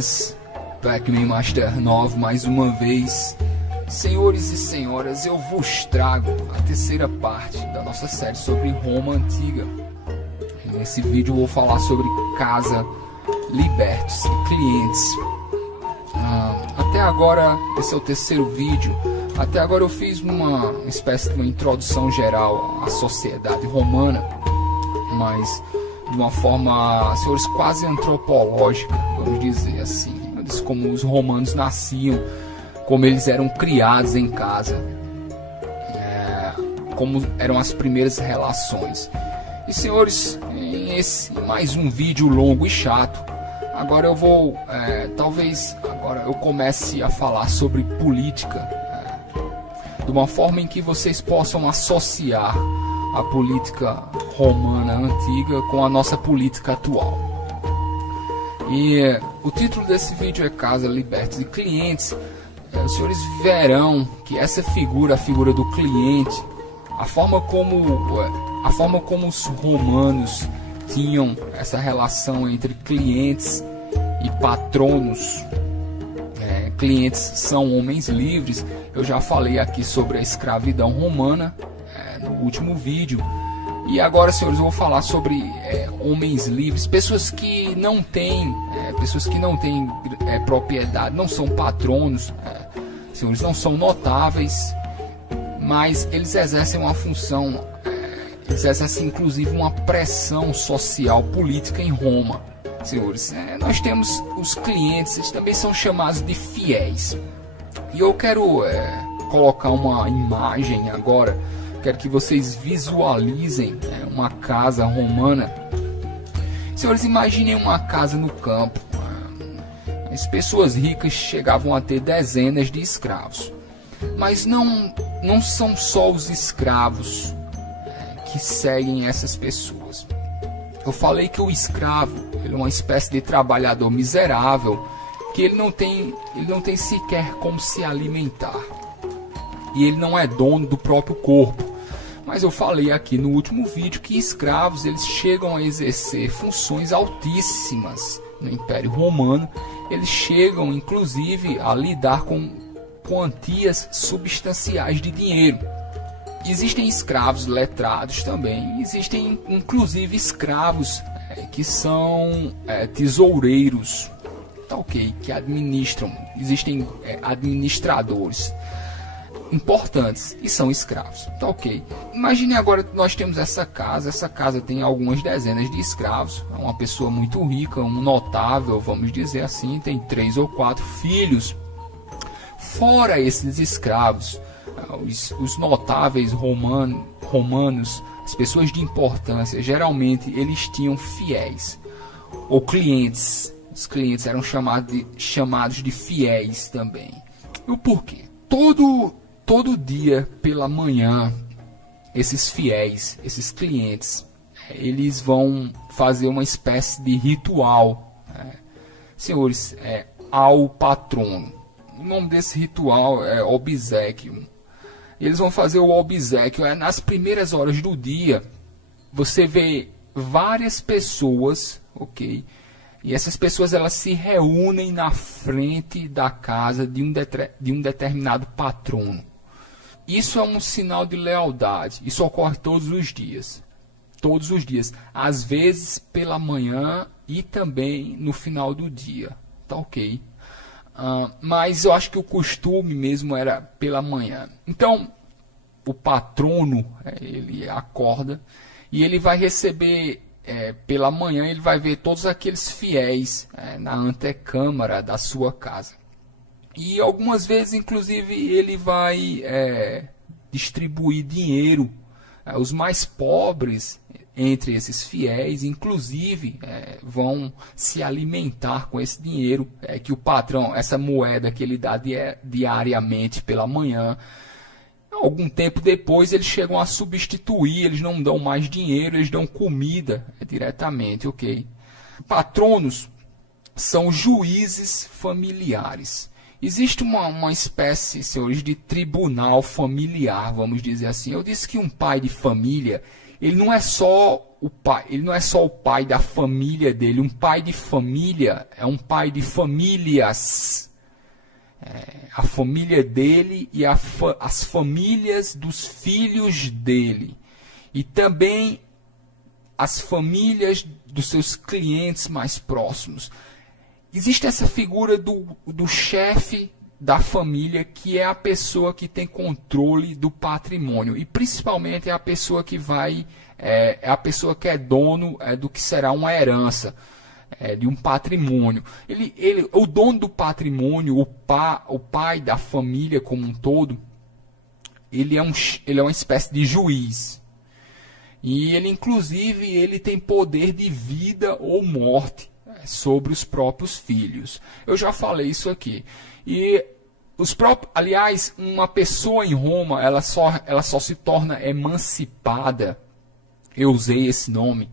buenas, Pac-Man Master 9 mais uma vez. Senhores e senhoras, eu vos trago a terceira parte da nossa série sobre Roma Antiga. Nesse vídeo eu vou falar sobre Casa Libertus e clientes. Até agora, esse é o terceiro vídeo. Até agora eu fiz uma espécie de uma introdução geral à sociedade romana, mas de uma forma, senhores, quase antropológica, vamos dizer assim. Eu disse como os romanos nasciam, como eles eram criados em casa, como eram as primeiras relações. E senhores, em esse mais um vídeo longo e chato, agora eu vou, talvez agora eu comece a falar sobre política, de uma forma em que vocês possam associar a política romana antiga com a nossa política atual. E o título desse vídeo é Casa Libertus e Clientes. Os senhores verão que essa figura, a figura do cliente, a forma como os romanos tinham essa relação entre clientes e patronos. Clientes são homens livres. Eu já falei aqui sobre a escravidão romana no último vídeo. E agora, senhores, eu vou falar sobre homens livres, pessoas que não têm propriedade, não são patronos, senhores, não são notáveis, mas eles exercem uma função, eles exercem inclusive uma pressão social, política em Roma. Senhores, nós temos os clientes, eles também são chamados de fiéis. E eu quero colocar uma imagem agora. Quero que vocês visualizem uma casa romana. Senhores, imaginem uma casa no campo. As pessoas ricas chegavam a ter dezenas de escravos. Mas não são só os escravos que seguem essas pessoas. Eu falei que o escravo, ele é uma espécie de trabalhador miserável, que ele não tem sequer como se alimentar. E ele não é dono do próprio corpo. Mas eu falei aqui no último vídeo que escravos, eles chegam a exercer funções altíssimas no Império Romano. Eles chegam inclusive a lidar com quantias substanciais de dinheiro. Existem escravos letrados também. Existem inclusive escravos que são tesoureiros, tá ok, que administram. Existem administradores importantes e são escravos, tá ok. Imagine agora que nós temos essa casa tem algumas dezenas de escravos, é uma pessoa muito rica, um notável, vamos dizer assim, tem 3 ou 4 filhos. Fora esses escravos, os notáveis romanos, as pessoas de importância, geralmente eles tinham fiéis ou clientes. Os clientes eram chamados de fiéis também. E o porquê? Todo dia pela manhã, esses fiéis, esses clientes, eles vão fazer uma espécie de ritual, senhores, ao patrono. O nome desse ritual é obséquio. Eles vão fazer o obséquio nas primeiras horas do dia. Você vê várias pessoas, ok? E essas pessoas, elas se reúnem na frente da casa de um determinado patrono. Isso é um sinal de lealdade. Isso ocorre todos os dias. Todos os dias. Às vezes pela manhã e também no final do dia. Tá ok? Mas eu acho que o costume mesmo era pela manhã. Então, o patrono, ele acorda e ele vai receber... pela manhã ele vai ver todos aqueles fiéis na antecâmara da sua casa. E algumas vezes, inclusive, ele vai distribuir dinheiro. Os mais pobres entre esses fiéis, inclusive, vão se alimentar com esse dinheiro que o patrão, essa moeda que ele dá diariamente pela manhã. Algum tempo depois eles chegam a substituir, eles não dão mais dinheiro, eles dão comida diretamente, ok? Patronos são juízes familiares. Existe uma espécie, senhores, de tribunal familiar, vamos dizer assim. Eu disse que um pai de família, ele não é só o pai, ele não é só o pai da família dele. Um pai de família é um pai de famílias. A família dele e as famílias dos filhos dele. E também as famílias dos seus clientes mais próximos. Existe essa figura do chefe da família, que é a pessoa que tem controle do patrimônio. E principalmente é a pessoa que a pessoa que é dono do que será uma herança, de um patrimônio. O dono do patrimônio, o pai da família como um todo, ele é uma espécie de juiz. E ele tem poder de vida ou morte sobre os próprios filhos. Eu já falei isso aqui. E aliás, uma pessoa em Roma, ela só se torna emancipada, eu usei esse nome,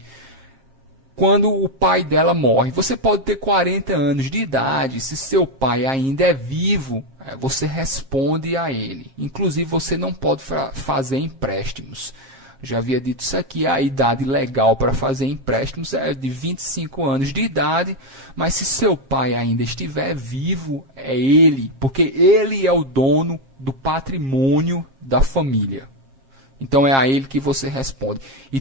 quando o pai dela morre. Você pode ter 40 anos de idade, se seu pai ainda é vivo, você responde a ele. Inclusive, você não pode fazer empréstimos. Já havia dito isso aqui, a idade legal para fazer empréstimos é de 25 anos de idade, mas se seu pai ainda estiver vivo, é ele, porque ele é o dono do patrimônio da família. Então é a ele que você responde. E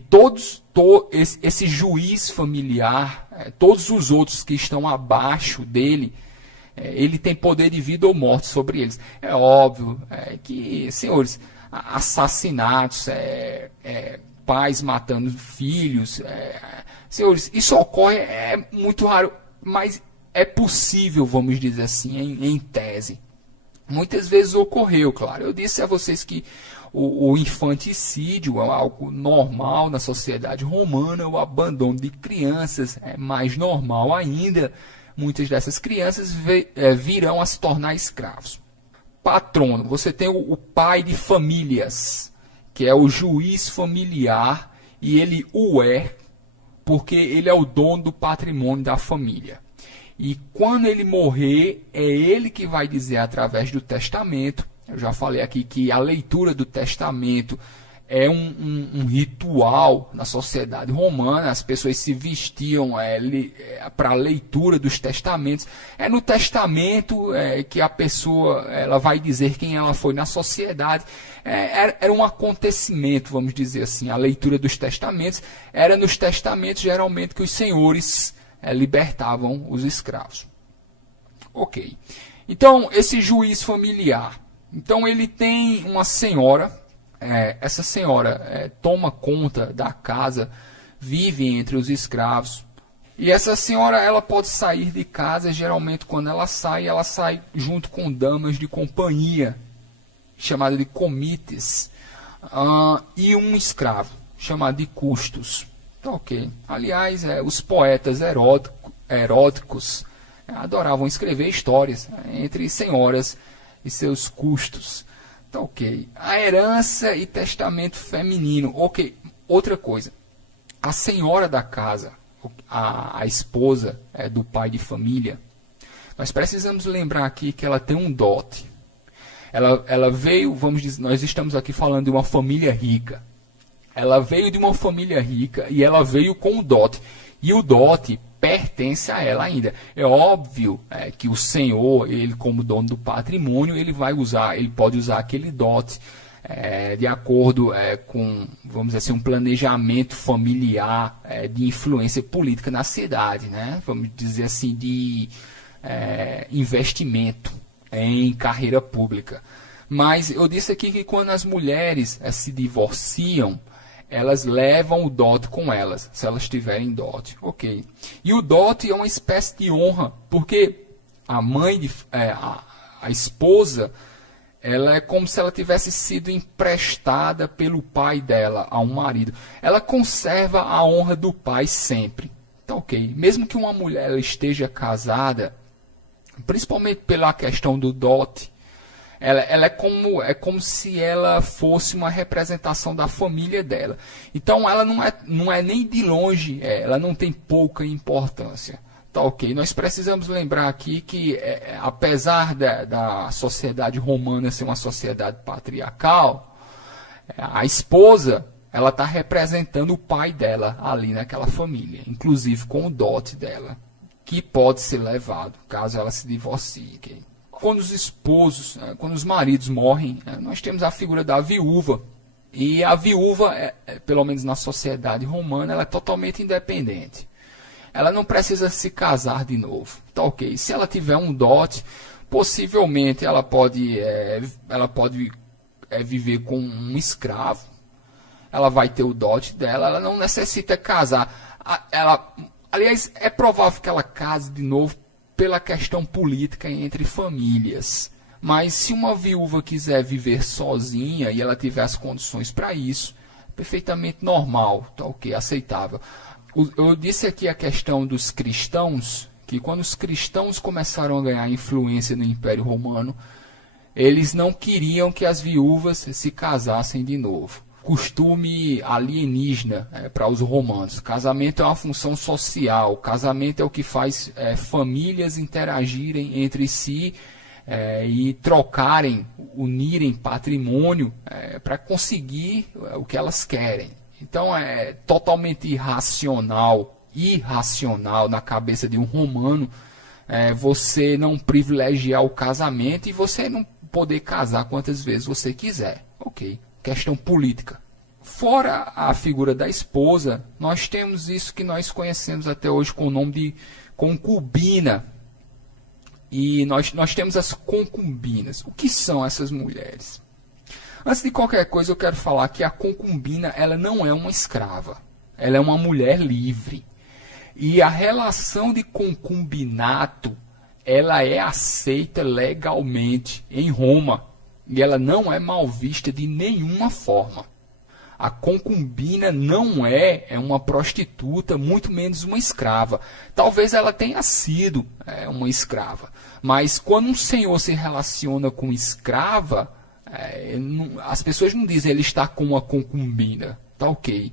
esse juiz familiar, todos os outros que estão abaixo dele, ele tem poder de vida ou morte sobre eles. É óbvio que, senhores, assassinatos, pais matando filhos, senhores, isso ocorre, é muito raro, mas é possível, vamos dizer assim, em tese. Muitas vezes ocorreu, claro. Eu disse a vocês que o infanticídio é algo normal na sociedade romana, o abandono de crianças é mais normal ainda. Muitas dessas crianças virão a se tornar escravos. Patrono, você tem o pai de famílias, que é o juiz familiar, e ele o é porque ele é o dono do patrimônio da família. E quando ele morrer, é ele que vai dizer através do testamento. Eu já falei aqui que a leitura do testamento é um ritual na sociedade romana. As pessoas se vestiam para a leitura dos testamentos. É no testamento que a pessoa ela vai dizer quem ela foi na sociedade. Era um acontecimento, vamos dizer assim. A leitura dos testamentos era nos testamentos, geralmente, que os senhores libertavam os escravos. Ok. Então, esse juiz familiar. Então, ele tem uma senhora. Essa senhora toma conta da casa, vive entre os escravos. E essa senhora ela pode sair de casa, geralmente quando ela sai junto com damas de companhia, chamada de comites, e um escravo, chamado de custos. Tá ok. Aliás, os poetas eróticos adoravam escrever histórias entre senhoras e seus custos. Tá ok. A herança e testamento feminino. Ok. Outra coisa. A senhora da casa, a esposa do pai de família, nós precisamos lembrar aqui que ela tem um dote. Ela veio, vamos dizer, nós estamos aqui falando de uma família rica. Ela veio de uma família rica e ela veio com o dote. E o dote pertence a ela ainda. É óbvio que o senhor, ele como dono do patrimônio, ele pode usar aquele dote de acordo com, vamos dizer assim, um planejamento familiar de influência política na cidade, né? Vamos dizer assim, de investimento em carreira pública. Mas eu disse aqui que quando as mulheres se divorciam, elas levam o dote com elas, se elas tiverem dote. Ok. E o dote é uma espécie de honra, porque a mãe, a esposa, ela é como se ela tivesse sido emprestada pelo pai dela a um marido. Ela conserva a honra do pai sempre. Tá ok. Mesmo que uma mulher esteja casada, principalmente pela questão do dote, ela é como se ela fosse uma representação da família dela. Então ela não é nem de longe, ela não tem pouca importância. Tá ok. Nós precisamos lembrar aqui que, apesar da sociedade romana ser uma sociedade patriarcal, a esposa ela está representando o pai dela ali naquela família, inclusive com o dote dela, que pode ser levado caso ela se divorcie. Okay? Quando os esposos, quando os maridos morrem, nós temos a figura da viúva. E a viúva, pelo menos na sociedade romana, ela é totalmente independente. Ela não precisa se casar de novo. Tá ok. Se ela tiver um dote, possivelmente ela pode viver com um escravo. Ela vai ter o dote dela, ela não necessita casar. Aliás, é provável que ela case de novo pela questão política entre famílias. Mas se uma viúva quiser viver sozinha e ela tiver as condições para isso, perfeitamente normal, tá ok, aceitável. Eu disse aqui a questão dos cristãos, que quando os cristãos começaram a ganhar influência no Império Romano, eles não queriam que as viúvas se casassem de novo. Costume alienígena para os romanos. Casamento é uma função social, casamento é o que faz famílias interagirem entre si, e trocarem, unirem patrimônio para conseguir o que elas querem. Então é totalmente irracional na cabeça de um romano você não privilegiar o casamento e você não poder casar quantas vezes você quiser. Ok, questão política. Fora a figura da esposa, nós temos isso que nós conhecemos até hoje com o nome de concubina. E nós temos as concubinas. O que são essas mulheres? Antes de qualquer coisa, eu quero falar que a concubina ela não é uma escrava. Ela é uma mulher livre. E a relação de concubinato ela é aceita legalmente em Roma. E ela não é mal vista de nenhuma forma. A concubina não é uma prostituta, muito menos uma escrava. Talvez ela tenha sido uma escrava. Mas quando um senhor se relaciona com escrava, as pessoas não dizem ele está com uma concubina. Tá ok.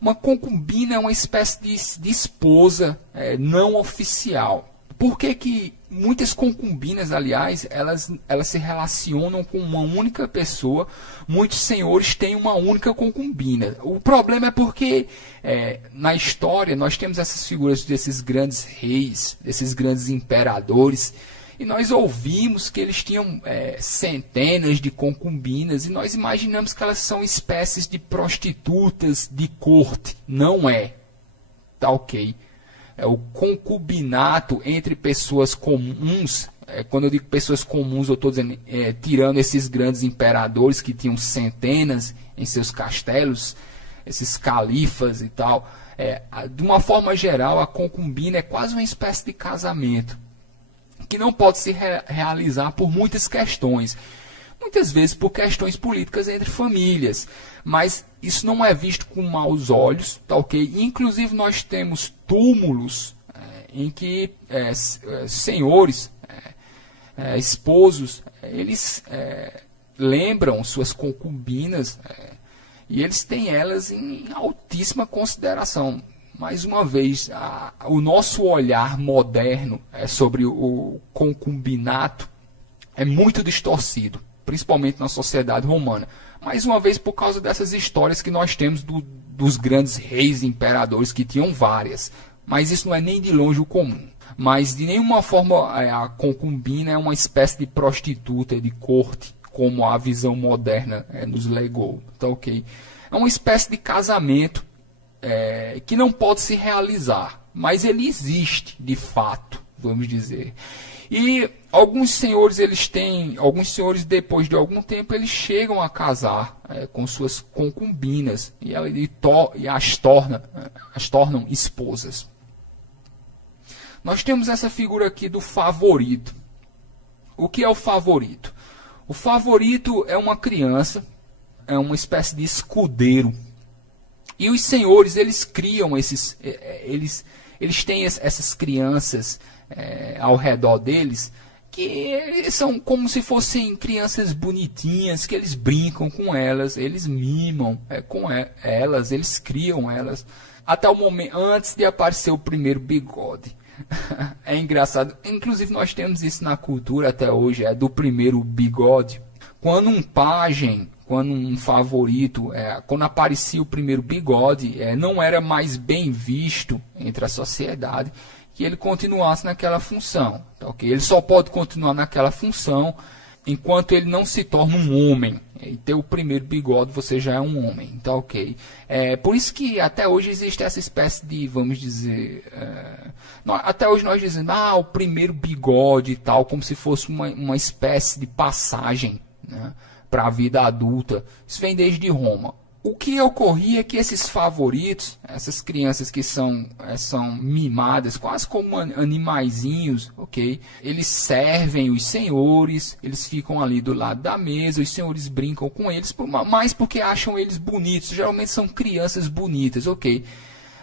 Uma concubina é uma espécie de esposa não oficial. Por que muitas concubinas, aliás, elas se relacionam com uma única pessoa? Muitos senhores têm uma única concubina. O problema é porque na história nós temos essas figuras desses grandes reis, desses grandes imperadores, e nós ouvimos que eles tinham centenas de concubinas, e nós imaginamos que elas são espécies de prostitutas de corte. Não é. Tá ok. O concubinato entre pessoas comuns, quando eu digo pessoas comuns, eu estou dizendo, tirando esses grandes imperadores que tinham centenas em seus castelos, esses califas e tal. De uma forma geral, a concubina é quase uma espécie de casamento, que não pode se realizar por muitas questões. Muitas vezes por questões políticas entre famílias, mas isso não é visto com maus olhos, tá ok? Inclusive nós temos túmulos em que senhores, esposos, eles lembram suas concubinas e eles têm elas em altíssima consideração. Mais uma vez, o nosso olhar moderno sobre o concubinato é muito distorcido, principalmente na sociedade romana. Mais uma vez por causa dessas histórias que nós temos dos grandes reis e imperadores, que tinham várias. Mas isso não é nem de longe o comum. Mas de nenhuma forma a concubina é uma espécie de prostituta de corte, como a visão moderna nos legou. Tá ok? É uma espécie de casamento que não pode se realizar, mas ele existe de fato, vamos dizer. E alguns senhores depois de algum tempo eles chegam a casar com suas concubinas e as tornam esposas. Nós temos essa figura aqui do favorito. O que é o favorito? O favorito é uma criança, é uma espécie de escudeiro. E os senhores eles criam eles têm essas crianças ao redor deles, que são como se fossem crianças bonitinhas, que eles brincam com elas, eles mimam com elas, eles criam elas, até o momento, antes de aparecer o primeiro bigode. É engraçado, inclusive nós temos isso na cultura até hoje, do primeiro bigode. Quando um pajem quando um favorito, quando aparecia o primeiro bigode, não era mais bem visto entre a sociedade que ele continuasse naquela função. Tá, okay? Ele só pode continuar naquela função enquanto ele não se torna um homem. E ter o primeiro bigode, você já é um homem. Tá, ok? Por isso que até hoje existe essa espécie de, vamos dizer... até hoje nós dizemos, o primeiro bigode e tal, como se fosse uma espécie de passagem, né, para a vida adulta. Isso vem desde Roma. O que ocorria é que esses favoritos, essas crianças que são mimadas, quase como animaizinhos, ok? Eles servem os senhores, eles ficam ali do lado da mesa, os senhores brincam com eles, mais porque acham eles bonitos. Geralmente são crianças bonitas, ok?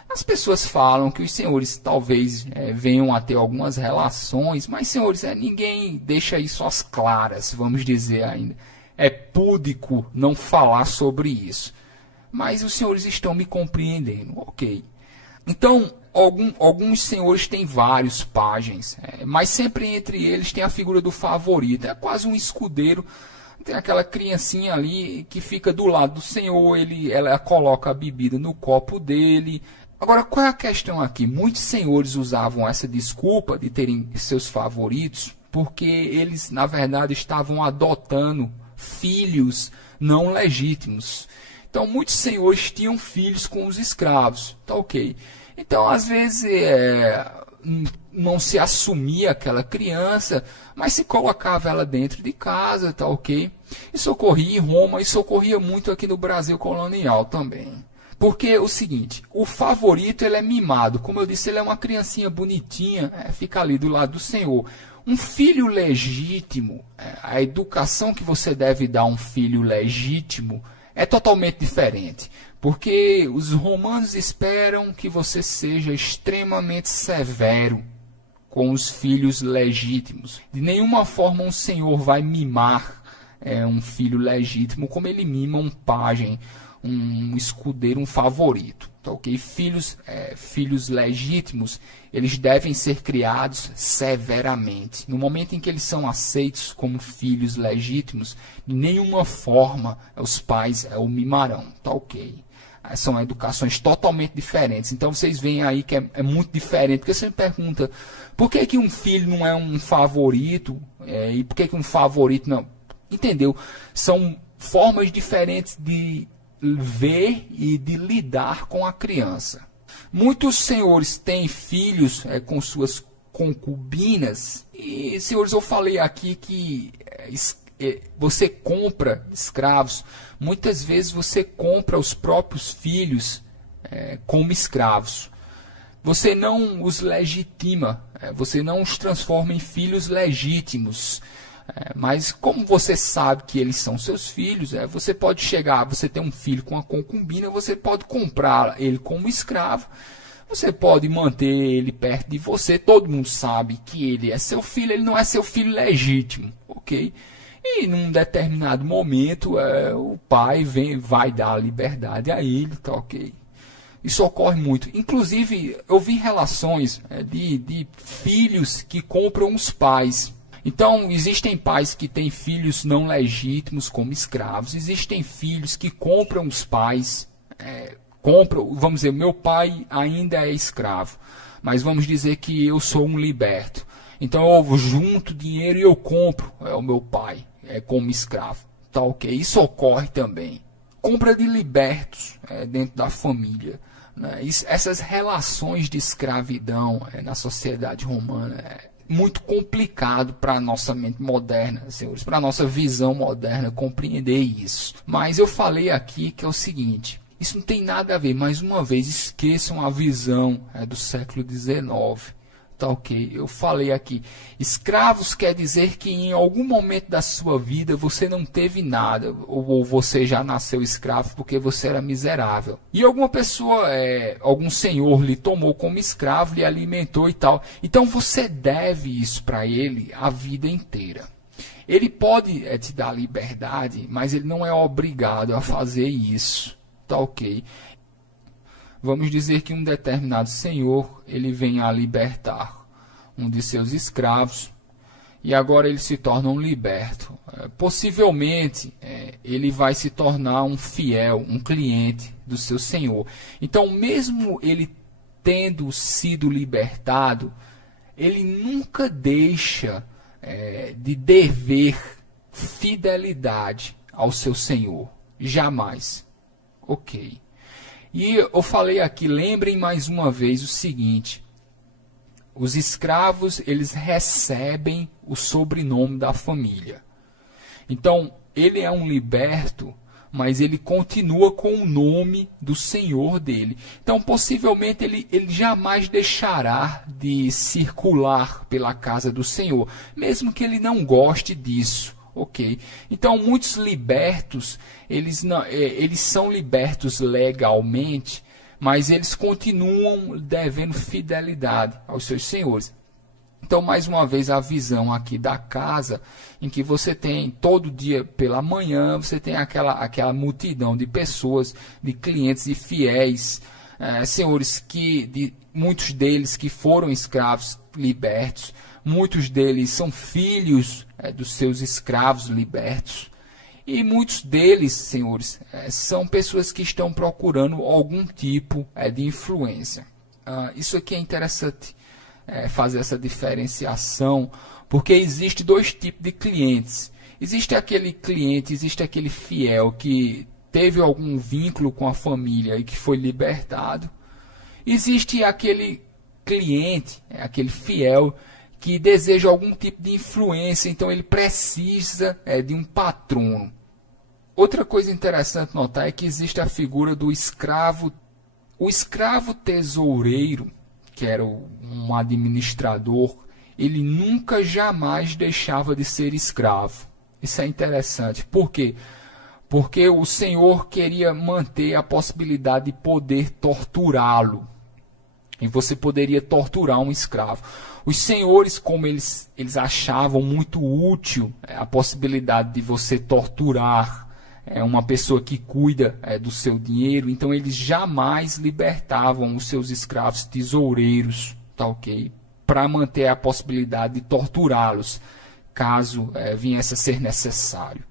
As pessoas falam que os senhores talvez venham a ter algumas relações, mas, senhores, ninguém deixa isso às claras, vamos dizer ainda. É púdico não falar sobre isso. Mas os senhores estão me compreendendo, ok? Então, alguns senhores têm vários pajens, mas sempre entre eles tem a figura do favorito. É quase um escudeiro. Tem aquela criancinha ali que fica do lado do senhor, ela coloca a bebida no copo dele. Agora, qual é a questão aqui? Muitos senhores usavam essa desculpa de terem seus favoritos porque eles, na verdade, estavam adotando filhos não legítimos. Então, muitos senhores tinham filhos com os escravos, tá ok? Então, às vezes, não se assumia aquela criança, mas se colocava ela dentro de casa, tá ok? Isso ocorria em Roma, isso ocorria muito aqui no Brasil colonial também. Porque é o seguinte, o favorito ele é mimado, como eu disse, ele é uma criancinha bonitinha, fica ali do lado do senhor. Um filho legítimo, a educação que você deve dar a um filho legítimo, é totalmente diferente, porque os romanos esperam que você seja extremamente severo com os filhos legítimos. De nenhuma forma um senhor vai mimar um filho legítimo como ele mima um pajem, um escudeiro, um favorito. Tá, okay? Filhos legítimos, eles devem ser criados severamente. No momento em que eles são aceitos como filhos legítimos, de nenhuma forma os pais o mimarão. Tá, ok? São educações totalmente diferentes. Então vocês veem aí que é muito diferente. Porque você me pergunta, por que um filho não é um favorito? E por que um favorito não? Entendeu? São formas diferentes de ver e de lidar com a criança. Muitos senhores têm filhos com suas concubinas. E, senhores, eu falei aqui que você compra escravos. Muitas vezes você compra os próprios filhos como escravos. Você não os legitima, você não os transforma em filhos legítimos. Mas como você sabe que eles são seus filhos, você pode chegar, você tem um filho com a concubina, você pode comprar ele como escravo, você pode manter ele perto de você, todo mundo sabe que ele é seu filho, ele não é seu filho legítimo, ok? E num determinado momento o pai vai dar a liberdade a ele, tá ok? Isso ocorre muito. Inclusive, eu vi relações de filhos que compram os pais. Então, existem pais que têm filhos não legítimos como escravos. Existem filhos que compram os pais. Vamos dizer, meu pai ainda é escravo. Mas vamos dizer que eu sou um liberto. Então, eu junto dinheiro e eu compro o meu pai como escravo. Tá ok? Isso ocorre também. Compra de libertos dentro da família. Né? Essas relações de escravidão na sociedade romana muito complicado para a nossa mente moderna, senhores, para a nossa visão moderna compreender isso. Mas eu falei aqui que é o seguinte, isso não tem nada a ver, mais uma vez, esqueçam a visão do século XIX. Tá ok? Eu falei aqui, escravos quer dizer que em algum momento da sua vida você não teve nada, ou você já nasceu escravo porque você era miserável. E alguma pessoa, algum senhor lhe tomou como escravo, lhe alimentou e tal. Então você deve isso para ele a vida inteira. Ele pode te dar liberdade, mas ele não é obrigado a fazer isso. Tá ok? Vamos dizer que um determinado senhor, ele vem a libertar um de seus escravos, e agora ele se torna um liberto. Possivelmente ele vai se tornar um fiel, um cliente do seu senhor. Então, mesmo ele tendo sido libertado, ele nunca deixa de dever fidelidade ao seu senhor. Jamais. Ok. E eu falei aqui, lembrem mais uma vez o seguinte: os escravos, eles recebem o sobrenome da família. Então, ele é um liberto, mas ele continua com o nome do senhor dele. Então, possivelmente, ele jamais deixará de circular pela casa do senhor, mesmo que ele não goste disso. Ok? Então, muitos libertos, eles são libertos legalmente, mas eles continuam devendo fidelidade aos seus senhores. Então, mais uma vez, a visão aqui da casa, em que você tem todo dia pela manhã, você tem aquela multidão de pessoas, de clientes e fiéis, senhores, muitos deles que foram escravos libertos, muitos deles são filhos dos seus escravos libertos. E muitos deles, senhores, são pessoas que estão procurando algum tipo de influência. Isso aqui é interessante fazer essa diferenciação, porque existe dois tipos de clientes. Existe aquele cliente, existe aquele fiel que teve algum vínculo com a família e que foi libertado. Existe aquele cliente, aquele fiel, que deseja algum tipo de influência, então ele precisa de um patrono. Outra coisa interessante notar é que existe a figura do escravo. O escravo tesoureiro, que era um administrador, ele nunca jamais deixava de ser escravo. Isso é interessante. Por quê? Porque o Senhor queria manter a possibilidade de poder torturá-lo. E você poderia torturar um escravo. Os senhores, como eles achavam muito útil a possibilidade de você torturar uma pessoa que cuida do seu dinheiro, então eles jamais libertavam os seus escravos tesoureiros, tá ok? Para manter a possibilidade de torturá-los, caso viesse a ser necessário.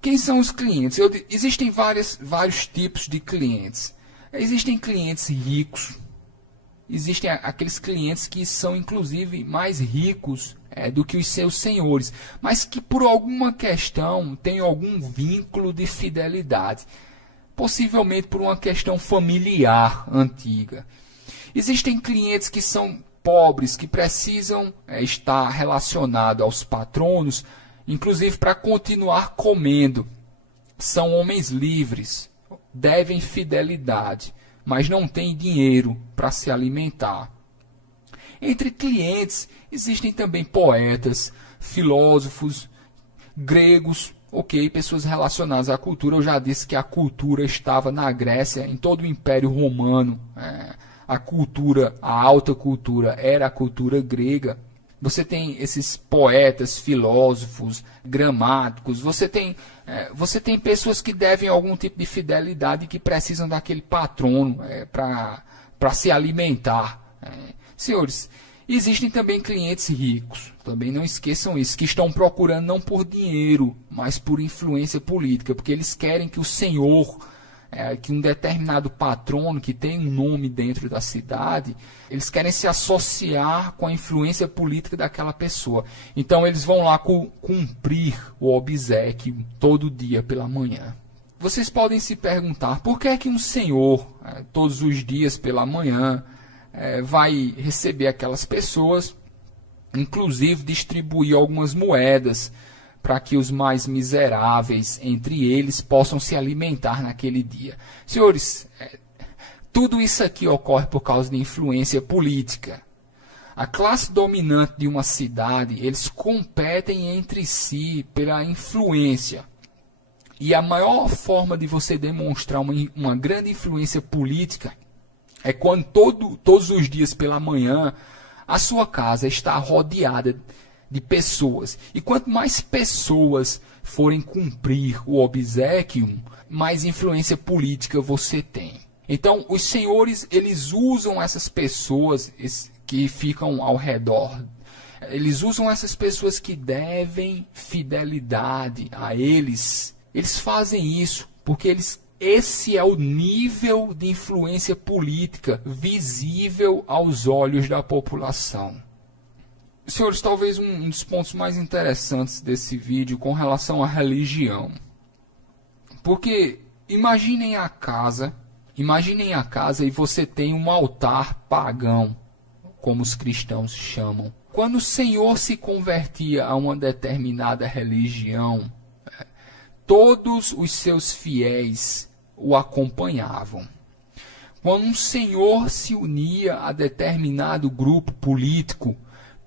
Quem são os clientes? Existem vários tipos de clientes. Existem clientes ricos. Existem aqueles clientes que são, inclusive, mais ricos do que os seus senhores, mas que por alguma questão têm algum vínculo de fidelidade, possivelmente por uma questão familiar antiga. Existem clientes que são pobres, que precisam estar relacionados aos patronos, inclusive para continuar comendo. São homens livres, devem fidelidade, mas não tem dinheiro para se alimentar. Entre clientes existem também poetas, filósofos, gregos, pessoas relacionadas à cultura. Eu já disse que a cultura estava na Grécia, em todo o Império Romano. A alta cultura era a cultura grega. Você tem esses poetas, filósofos, gramáticos, você tem pessoas que devem algum tipo de fidelidade e que precisam daquele patrono para se alimentar. Senhores, existem também clientes ricos, também não esqueçam isso, que estão procurando não por dinheiro, mas por influência política, porque eles querem que o senhor, que um determinado patrono que tem um nome dentro da cidade, eles querem se associar com a influência política daquela pessoa. Então eles vão lá cumprir o obséquio todo dia pela manhã. Vocês podem se perguntar, por que é que um senhor, todos os dias pela manhã, vai receber aquelas pessoas, inclusive distribuir algumas moedas, para que os mais miseráveis entre eles possam se alimentar naquele dia. Senhores, tudo isso aqui ocorre por causa de influência política. A classe dominante de uma cidade, eles competem entre si pela influência. E a maior forma de você demonstrar uma grande influência política é quando todos os dias pela manhã a sua casa está rodeada de pessoas. E quanto mais pessoas forem cumprir o obséquio, mais influência política você tem. Então, os senhores, eles usam essas pessoas que ficam ao redor. Eles usam essas pessoas que devem fidelidade a eles. Eles fazem isso porque esse é o nível de influência política visível aos olhos da população. Senhores, talvez um dos pontos mais interessantes desse vídeo com relação à religião. Porque imaginem a casa e você tem um altar pagão, como os cristãos chamam. Quando o Senhor se convertia a uma determinada religião, todos os seus fiéis o acompanhavam. Quando um senhor se unia a determinado grupo político,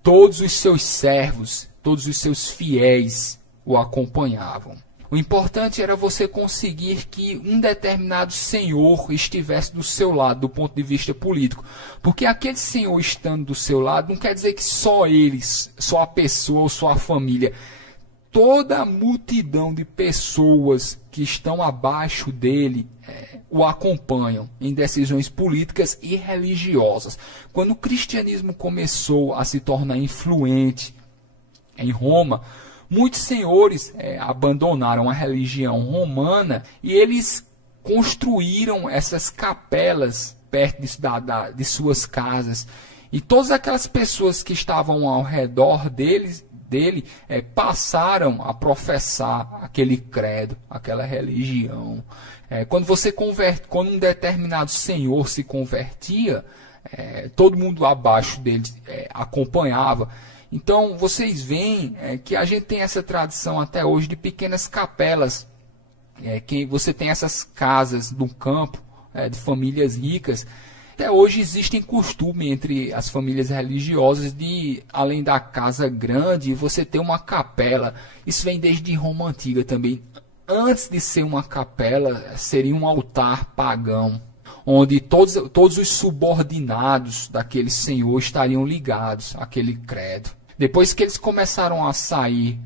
todos os seus servos, todos os seus fiéis o acompanhavam. O importante era você conseguir que um determinado senhor estivesse do seu lado, do ponto de vista político. Porque aquele senhor estando do seu lado não quer dizer que só eles, só a pessoa ou só a família. Toda a multidão de pessoas que estão abaixo dele o acompanham em decisões políticas e religiosas. Quando o cristianismo começou a se tornar influente em Roma, muitos senhores abandonaram a religião romana e eles construíram essas capelas perto de suas casas. E todas aquelas pessoas que estavam ao redor dele passaram a professar aquele credo, aquela religião. Quando um determinado senhor se convertia, todo mundo abaixo dele acompanhava. Então vocês veem que a gente tem essa tradição até hoje de pequenas capelas, que você tem essas casas do campo, de famílias ricas. Até hoje existem costume entre as famílias religiosas de, além da casa grande, você ter uma capela. Isso vem desde Roma Antiga também. Antes de ser uma capela, seria um altar pagão, onde todos os subordinados daquele senhor estariam ligados àquele credo. Depois que eles começaram a sair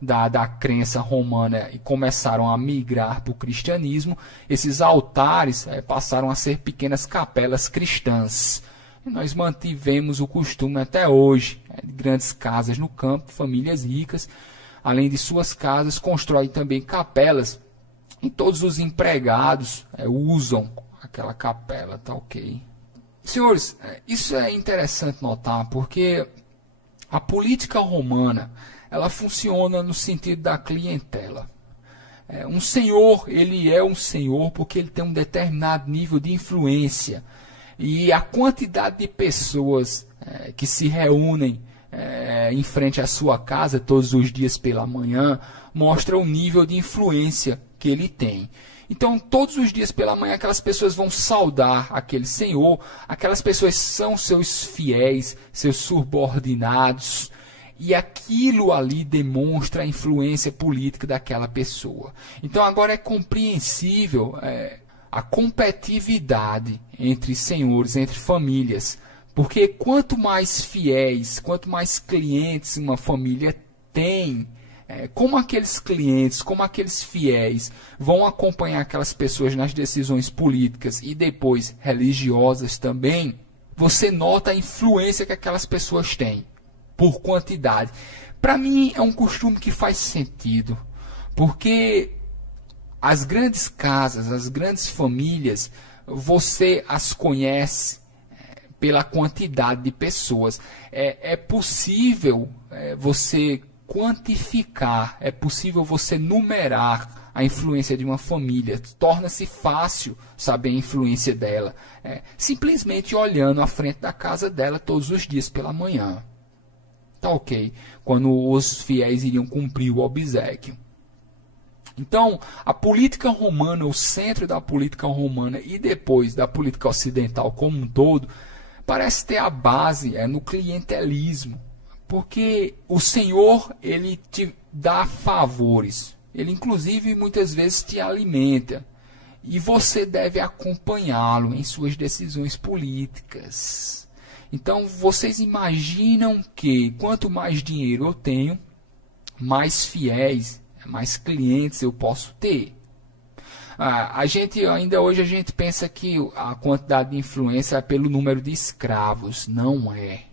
da crença romana e começaram a migrar para o cristianismo, esses altares passaram a ser pequenas capelas cristãs. E nós mantivemos o costume até hoje, de grandes casas no campo, famílias ricas, além de suas casas, constroem também capelas, e todos os empregados usam aquela capela, tá ok? Senhores, isso é interessante notar, porque a política romana, ela funciona no sentido da clientela. Um senhor, ele é um senhor porque ele tem um determinado nível de influência. E a quantidade de pessoas que se reúnem em frente à sua casa todos os dias pela manhã mostra o nível de influência que ele tem. Então, todos os dias pela manhã, aquelas pessoas vão saudar aquele senhor, aquelas pessoas são seus fiéis, seus subordinados, e aquilo ali demonstra a influência política daquela pessoa. Então, agora é compreensível a competitividade entre senhores, entre famílias, porque quanto mais fiéis, quanto mais clientes uma família tem, como aqueles clientes, como aqueles fiéis vão acompanhar aquelas pessoas nas decisões políticas e depois religiosas também, você nota a influência que aquelas pessoas têm por quantidade. Para mim é um costume que faz sentido, porque as grandes casas, as grandes famílias, você as conhece pela quantidade de pessoas. É possível você quantificar, é possível você numerar a influência de uma família. Torna-se fácil saber a influência dela, simplesmente olhando à frente da casa dela todos os dias pela manhã. Tá ok? Quando os fiéis iriam cumprir o obséquio. Então, a política romana, o centro da política romana e depois da política ocidental como um todo, parece ter a base no clientelismo. Porque o Senhor, ele te dá favores. Ele, inclusive, muitas vezes te alimenta. E você deve acompanhá-lo em suas decisões políticas. Então, vocês imaginam que quanto mais dinheiro eu tenho, mais fiéis, mais clientes eu posso ter. Ainda hoje a gente pensa que a quantidade de influência é pelo número de escravos. Não é.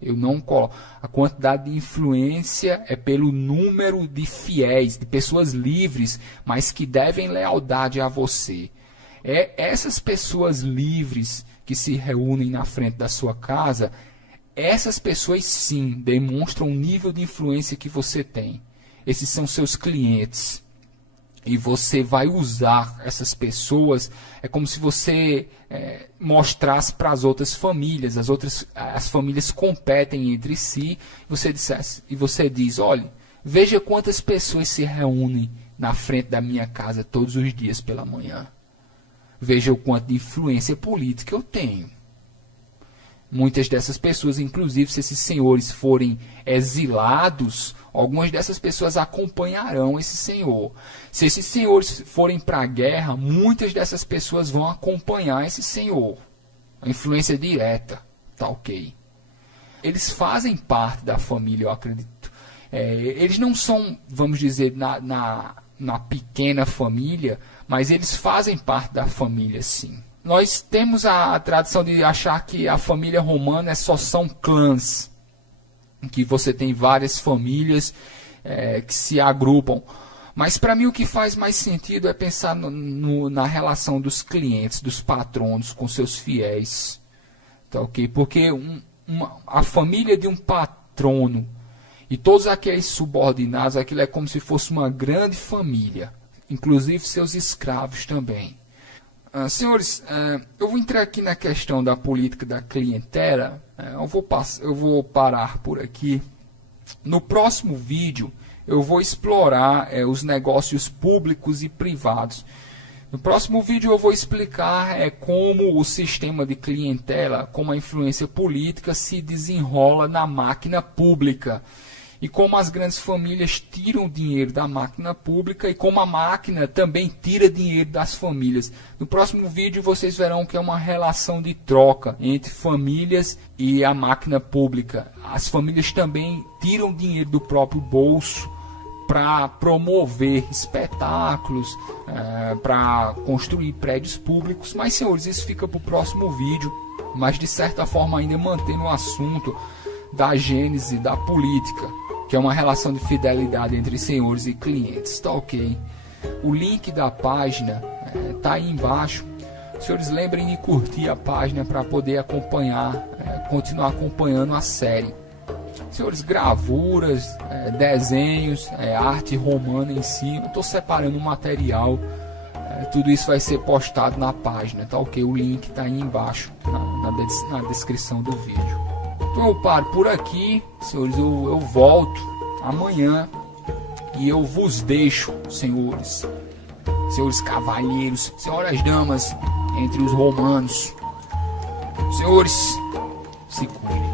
Eu não coloco. A quantidade de influência é pelo número de fiéis, de pessoas livres, mas que devem lealdade a você. É essas pessoas livres que se reúnem na frente da sua casa, essas pessoas sim demonstram o nível de influência que você tem. Esses são seus clientes. E você vai usar essas pessoas, é como se você mostrasse para as outras famílias, as famílias competem entre si, e você diz, olha, veja quantas pessoas se reúnem na frente da minha casa todos os dias pela manhã. Veja o quanto de influência política eu tenho. Muitas dessas pessoas, inclusive, se esses senhores forem exilados, algumas dessas pessoas acompanharão esse senhor. Se esses senhores forem para a guerra, muitas dessas pessoas vão acompanhar esse senhor. A influência direta, tá ok? Eles fazem parte da família, eu acredito. Eles não são, vamos dizer, na pequena família, mas eles fazem parte da família, sim. Nós temos a tradição de achar que a família romana só são clãs, que você tem várias famílias que se agrupam. Mas para mim o que faz mais sentido é pensar na relação dos clientes, dos patronos com seus fiéis. Tá, okay? Porque a família de um patrono e todos aqueles subordinados, aquilo é como se fosse uma grande família, inclusive seus escravos também. Senhores, eu vou entrar aqui na questão da política da clientela. Eu vou parar por aqui. No próximo vídeo, eu vou explorar os negócios públicos e privados. No próximo vídeo, eu vou explicar como o sistema de clientela, como a influência política se desenrola na máquina pública. E como as grandes famílias tiram dinheiro da máquina pública e como a máquina também tira dinheiro das famílias. No próximo vídeo vocês verão que é uma relação de troca entre famílias e a máquina pública. As famílias também tiram dinheiro do próprio bolso para promover espetáculos, para construir prédios públicos. Mas, senhores, isso fica para o próximo vídeo. Mas, de certa forma, ainda mantendo o assunto da gênese da política, que é uma relação de fidelidade entre senhores e clientes, tá ok? O link da página tá aí embaixo. Senhores, lembrem de curtir a página para poder acompanhar, continuar acompanhando a série. Senhores, gravuras, desenhos, arte romana em si, eu estou separando o material, tudo isso vai ser postado na página, tá ok? O link tá aí embaixo, na descrição do vídeo. Então eu paro por aqui, senhores, eu volto amanhã e eu vos deixo, senhores cavalheiros, senhoras damas, entre os romanos. Senhores, se cuidem.